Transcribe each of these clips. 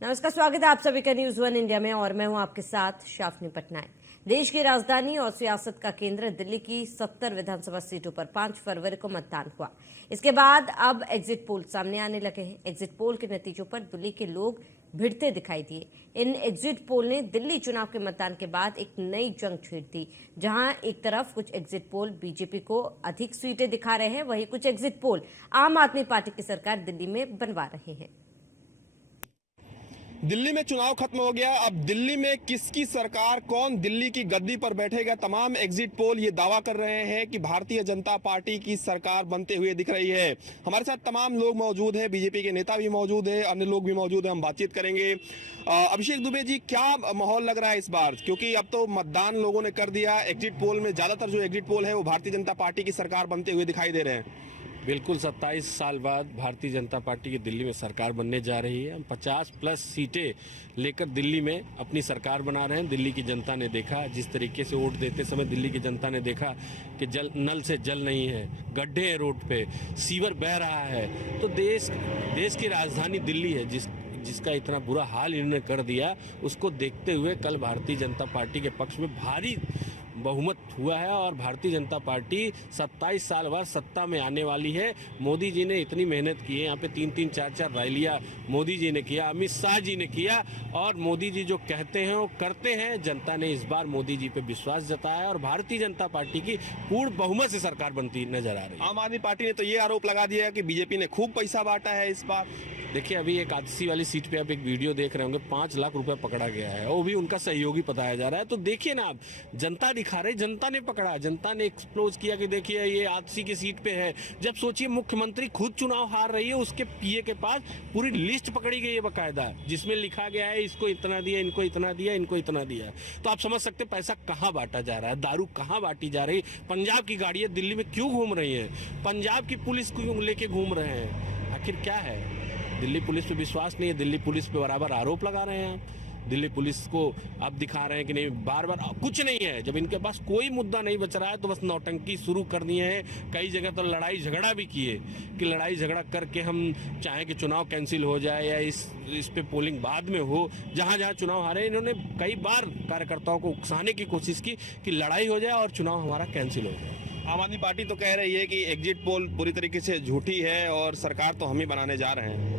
नमस्कार, स्वागत है आप सभी का न्यूज वन इंडिया में और मैं हूं आपके साथ शाफनी पटनायक। देश की राजधानी और सियासत का केंद्र दिल्ली की 70 विधानसभा सीटों पर 5 फरवरी को मतदान हुआ। इसके बाद अब एग्जिट पोल सामने आने लगे हैं। एग्जिट पोल के नतीजों पर दिल्ली के लोग भिड़ते दिखाई दिए। इन एग्जिट पोल ने दिल्ली चुनाव के मतदान के बाद एक नई जंग छेड़ दी, जहां एक तरफ कुछ एग्जिट पोल बीजेपी को अधिक सीटें दिखा रहे हैं, वहीं कुछ एग्जिट पोल आम आदमी पार्टी की सरकार दिल्ली में बनवा रहे हैं। दिल्ली में चुनाव खत्म हो गया। अब दिल्ली में किसकी सरकार, कौन दिल्ली की गद्दी पर बैठेगा, तमाम एग्जिट पोल ये दावा कर रहे हैं कि भारतीय जनता पार्टी की सरकार बनते हुए दिख रही है। हमारे साथ तमाम लोग मौजूद हैं, बीजेपी के नेता भी मौजूद हैं, अन्य लोग भी मौजूद हैं, हम बातचीत करेंगे। अभिषेक दुबे जी, क्या माहौल लग रहा है इस बार, क्योंकि अब तो मतदान लोगों ने कर दिया। एग्जिट पोल में ज्यादातर जो एग्जिट पोल है वो भारतीय जनता पार्टी की सरकार बनते हुए दिखाई दे रहे हैं। बिल्कुल 27 साल बाद भारतीय जनता पार्टी की दिल्ली में सरकार बनने जा रही है। हम 50+ सीटें लेकर दिल्ली में अपनी सरकार बना रहे हैं। दिल्ली की जनता ने देखा, जिस तरीके से वोट देते समय दिल्ली की जनता ने देखा कि नल से जल नहीं है, गड्ढे हैं रोड पे, सीवर बह रहा है। तो देश की राजधानी दिल्ली है, जिसका इतना बुरा हाल इन्होंने कर दिया, उसको देखते हुए कल भारतीय जनता पार्टी के पक्ष में भारी बहुमत हुआ है और भारतीय जनता पार्टी 27 साल बाद सत्ता में आने वाली है। मोदी जी ने इतनी मेहनत की है, यहाँ पे 3-3, 4-4 रैलियां मोदी जी ने किया, अमित शाह जी ने किया, और मोदी जी जो कहते हैं वो करते हैं। जनता ने इस बार मोदी जी पे विश्वास जताया और भारतीय जनता पार्टी की पूर्ण बहुमत से सरकार बनती नजर आ रही है। आम आदमी पार्टी ने तो ये आरोप लगा दिया है कि बीजेपी ने खूब पैसा बांटा है इस बार। देखिए, अभी एक आदसी वाली सीट पे आप एक वीडियो देख रहे होंगे, 5 लाख रुपए पकड़ा गया है, वो भी उनका सहयोगी बताया जा रहा है। तो देखिए ना, आप जनता दिखा रहे, जनता ने पकड़ा, जनता ने एक्सप्लोज किया कि देखिए ये आदसी की सीट पे है। जब सोचिए मुख्यमंत्री खुद चुनाव हार रही है, उसके पीए के पास पूरी लिस्ट पकड़ी गई है बकायदा, जिसमें लिखा गया है इसको इतना दिया, इनको इतना दिया, इनको इतना दिया। तो आप समझ सकते पैसा कहाँ बांटा जा रहा है, दारू कहाँ बांटी जा रही। पंजाब की गाड़ियां दिल्ली में क्यों घूम रही है, पंजाब की पुलिस को लेके घूम रहे हैं, आखिर क्या है। दिल्ली पुलिस पे विश्वास नहीं है, दिल्ली पुलिस पे बराबर आरोप लगा रहे हैं आप। दिल्ली पुलिस को अब दिखा रहे हैं कि नहीं, बार बार कुछ नहीं है। जब इनके पास कोई मुद्दा नहीं बच रहा है तो बस नौटंकी शुरू कर दिए हैं। कई जगह तो लड़ाई झगड़ा भी किए कि लड़ाई झगड़ा करके हम चाहें कि चुनाव कैंसिल हो जाए या इस पे पोलिंग बाद में हो। जहां जहां चुनाव हारे, इन्होंने कई बार कार्यकर्ताओं को उकसाने की कोशिश की कि लड़ाई हो जाए और चुनाव हमारा कैंसिल हो जाए। आम आदमी पार्टी तो कह रही है कि एग्जिट पोल पूरी तरीके से झूठी है और सरकार तो हम ही बनाने जा रहे हैं।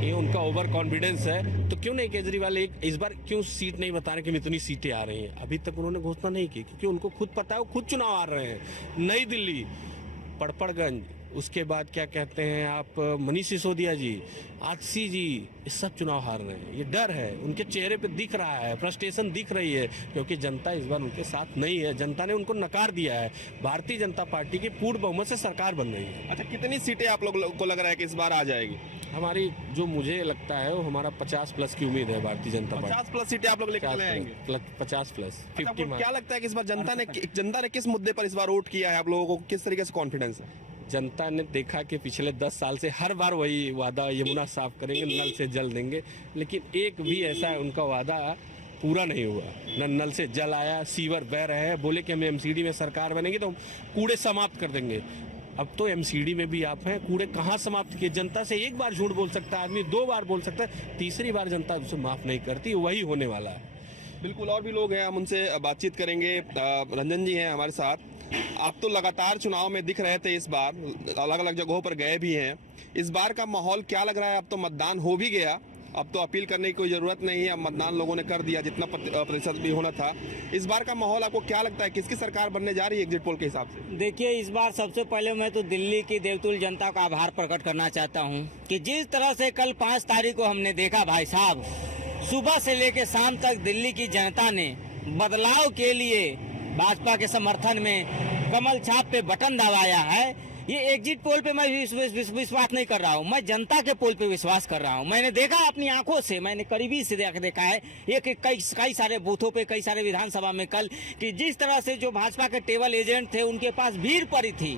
ये उनका ओवर कॉन्फिडेंस है। तो क्यों नहीं केजरीवाल इस बार क्यों सीट नहीं बता रहे कि इतनी सीटें आ रही हैं। अभी तक उन्होंने घोषणा नहीं की, क्योंकि उनको खुद पता है, वो खुद चुनाव हार रहे हैं। नई दिल्ली, पड़पड़गंज, उसके बाद क्या कहते हैं आप, मनीष सिसोदिया जी, आदसी जी, ये सब चुनाव हार रहे हैं। ये डर है, उनके चेहरे पे दिख रहा है, फ्रस्ट्रेशन दिख रही है, क्योंकि जनता इस बार उनके साथ नहीं है। जनता ने उनको नकार दिया है। भारतीय जनता पार्टी की पूर्ण बहुमत से सरकार बन रही है। अच्छा, कितनी सीटें आप लोग को लग रहा है कि इस बार आ जाएगी? हमारी जो मुझे लगता है वो हमारा 50+ की उम्मीद है। भारतीय जनता पार्टी 50+ सीटें आप लोग लेकर आएंगे? 50+, 50। क्या लगता है कि इस बार जनता ने किस मुद्दे पर इस बार वोट किया है? आप लोगों को किस तरीके से कॉन्फिडेंस है? जनता ने देखा कि पिछले 10 साल से हर बार वही वादा, यमुना साफ करेंगे, नल से जल देंगे, लेकिन एक भी ऐसा उनका वादा पूरा नहीं हुआ। न नल से जल आया, सीवर बह रहे हैं। बोले कि हम एमसीडी में सरकार बनेंगे तो कूड़े समाप्त कर देंगे। अब तो एमसीडी में भी आप हैं, कूड़े कहाँ समाप्त किए। जनता से एक बार झूठ बोल सकता है आदमी, 2 बार बोल सकता है, तीसरी बार जनता उसे माफ नहीं करती। वही होने वाला है। बिल्कुल, और भी लोग हैं, हम उनसे बातचीत करेंगे। रंजन जी हैं हमारे साथ। आप तो लगातार चुनाव में दिख रहे थे, इस बार अलग अलग जगहों पर गए भी हैं। इस बार का माहौल क्या लग रहा है? अब तो मतदान हो भी गया, अब तो अपील करने की कोई जरूरत नहीं है, अब मतदान लोगों ने कर दिया जितना प्रतिशत भी होना था। इस बार का माहौल आपको क्या लगता है, किसकी सरकार बनने जा रही है एग्जिट पोल के हिसाब से? देखिए, इस बार सबसे पहले मैं तो दिल्ली की देवतुल्य जनता का आभार प्रकट करना चाहता हूं कि जिस तरह से कल 5 तारीख को हमने देखा, भाई साहब, सुबह से लेकर शाम तक दिल्ली की जनता ने बदलाव के लिए भाजपा के समर्थन में कमल छाप पे बटन दबाया है। ये एग्जिट पोल पे मैं विश्वास नहीं कर रहा हूँ, मैं जनता के पोल पे विश्वास कर रहा हूँ। मैंने देखा अपनी आंखों से, मैंने करीबी से देखा है ये कि कई सारे बूथों पे, कई सारे विधानसभा में कल कि जिस तरह से जो भाजपा के टेबल एजेंट थे उनके पास भीड़ पड़ी थी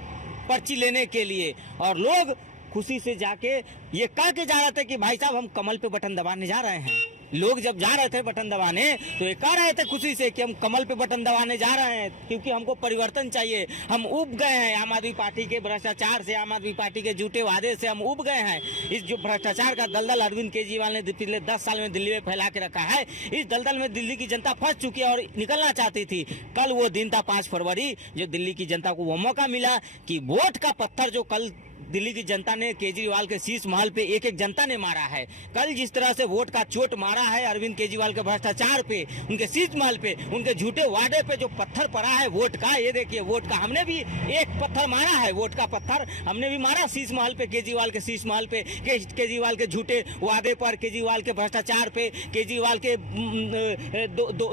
पर्ची लेने के लिए, और लोग खुशी से जाके ये कह के जा रहे थे कि भाई साहब हम कमल पे बटन दबाने जा रहे हैं। लोग जब जा रहे थे बटन दबाने तो ये कह रहे थे खुशी से कि हम कमल पे बटन दबाने जा रहे हैं, क्योंकि हमको परिवर्तन चाहिए। हम उब गए हैं आम आदमी पार्टी के भ्रष्टाचार से, आम आदमी पार्टी के झूठे वादे से हम उब गए हैं। इस जो भ्रष्टाचार का दलदल अरविंद केजरीवाल ने पिछले 10 साल में दिल्ली में फैला के रखा है, इस दलदल में दिल्ली की जनता फंस चुकी है और निकलना चाहती थी। कल वो दिन था 5 फरवरी, जो दिल्ली की जनता को वो मौका मिला कि वोट का पत्थर जो कल दिल्ली की जनता ने केजरीवाल के शीश महल पे एक एक जनता ने मारा है। कल जिस तरह से वोट का चोट मारा है अरविंद केजरीवाल के भ्रष्टाचार पे, उनके शीश महल पे, उनके झूठे वादे पे जो पत्थर पड़ा है वोट का, ये देखिए वोट का हमने भी एक पत्थर मारा है, वोट का पत्थर हमने भी मारा शीश महल पे, केजरीवाल के शीश महल पे, केजरीवाल के झूठे वादे पर, केजरीवाल के भ्रष्टाचार पे, केजरीवाल के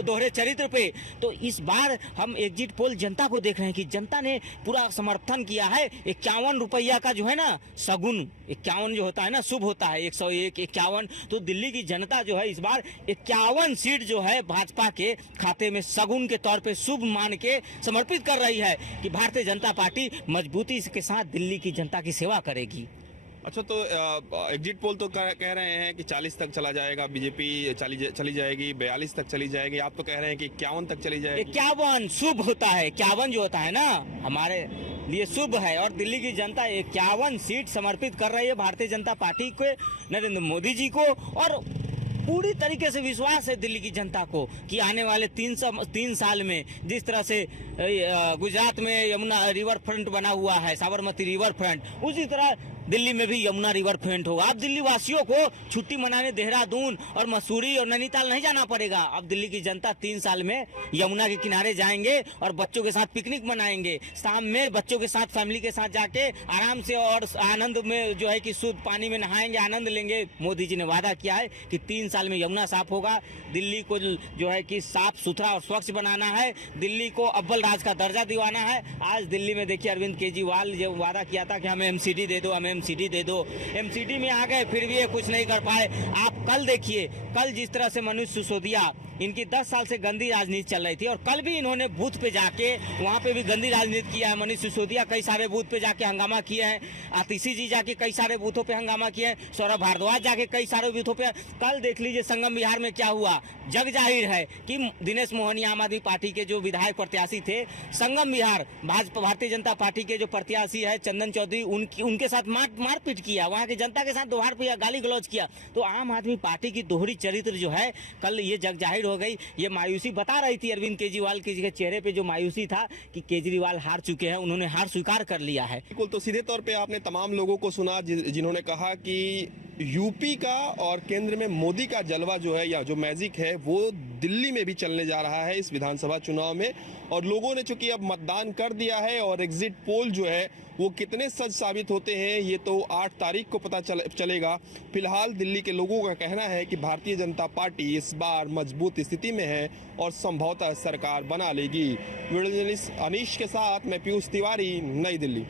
दोहरे चरित्र पे। तो इस बार हम एग्जिट पोल जनता को देख रहे हैं कि जनता ने पूरा समर्थन किया है। 51 रुपया का जो है ना सगुन, 51 जो होता है ना शुभ होता है, 101 51, तो दिल्ली की जनता जो है इस बार 51 सीट जो है भाजपा के खाते में सगुन के तौर पे शुभ मान के समर्पित कर रही है कि भारतीय जनता पार्टी मजबूती के साथ दिल्ली की जनता की सेवा करेगी। अच्छा, तो एग्जिट पोल तो कह रहे हैं कि 40 तक चला जाएगा, बीजेपी चली जाएगी, 42 तक चली जाएगी, आप तो कह रहे हैं कि 51 तक चली जाएगी। 51 शुभ होता है, 51 जो होता है ना हमारे लिए शुभ है, और दिल्ली की जनता 51 सीट समर्पित कर रही है भारतीय जनता पार्टी को, नरेंद्र मोदी जी को, और पूरी तरीके से विश्वास है दिल्ली की जनता को कि आने वाले 3 साल में जिस तरह से गुजरात में यमुना रिवर फ्रंट बना हुआ है, साबरमती रिवर फ्रंट, उसी तरह दिल्ली में भी यमुना रिवर फ्रंट होगा। अब दिल्ली वासियों को छुट्टी मनाने देहरादून और मसूरी और नैनीताल नहीं जाना पड़ेगा। अब दिल्ली की जनता 3 साल में यमुना के किनारे जाएंगे और बच्चों के साथ पिकनिक मनाएंगे, शाम में बच्चों के साथ फैमिली के साथ जाके आराम से और आनंद में जो है कि शुद्ध पानी में नहाएंगे, आनंद लेंगे। मोदी जी ने वादा किया है कि 3 साल में यमुना साफ होगा, दिल्ली को जो है कि साफ सुथरा और स्वच्छ बनाना है, दिल्ली को अव्वल राज का दर्जा दिलाना है। आज दिल्ली में देखिए अरविंद केजरीवाल जो वादा किया था कि हमें एमसीडी दे दो, हमें एमसीडी दे दो, एमसीडी में आ गए फिर भी ये कुछ नहीं कर पाए। आप कल देखिए, कल जिस तरह से मनीष सिसोदिया, इनकी 10 साल से गंदी राजनीति चल रही थी और कल भी इन्होंने बूथ पे जाके वहां पे भी गंदी राजनीति किया है। मनीष सिसोदिया कई सारे बूथ पे जाके हंगामा किए हैं, आतिशी जी जाके कई सारे बूथों पे हंगामा किए हैं, सौरभ भारद्वाज जाके कई सारे बूथों पे। कल देख लीजिए संगम विहार में क्या हुआ। जग जाहिर है कि दिनेश मोहनी आम आदमी पार्टी के जो विधायक प्रत्याशी थे, संगम विहार भाजपा भारतीय जनता पार्टी के जो प्रत्याशी है चंदन चौधरी, उनके साथ मारपीट किया, वहां की जनता के साथ दोहर पे गाली गलौज किया। तो आम आदमी पार्टी की दोहरी चरित्र जो है कल ये जग जाहिर हो गई। ये मायूसी बता रही थी अरविंद केजरीवाल के चेहरे पे, जो मायूसी था कि केजरीवाल हार चुके हैं, उन्होंने हार स्वीकार कर लिया है। बिल्कुल, तो सीधे तौर पे आपने तमाम लोगों को सुना जिन्होंने कहा कि यूपी का और केंद्र में मोदी का जलवा जो है या जो मैजिक है वो दिल्ली में भी चलने जा रहा है इस विधानसभा चुनाव में। और लोगों ने चूंकि अब मतदान कर दिया है और एग्जिट पोल जो है वो कितने सच साबित होते हैं ये तो 8 तारीख को पता चलेगा। फिलहाल दिल्ली के लोगों का कहना है कि भारतीय जनता पार्टी इस बार मजबूत स्थिति में है और संभवतः सरकार बना लेगी। वीडियो जर्नलिस्ट अनीश के साथ मैं पीयूष तिवारी, नई दिल्ली।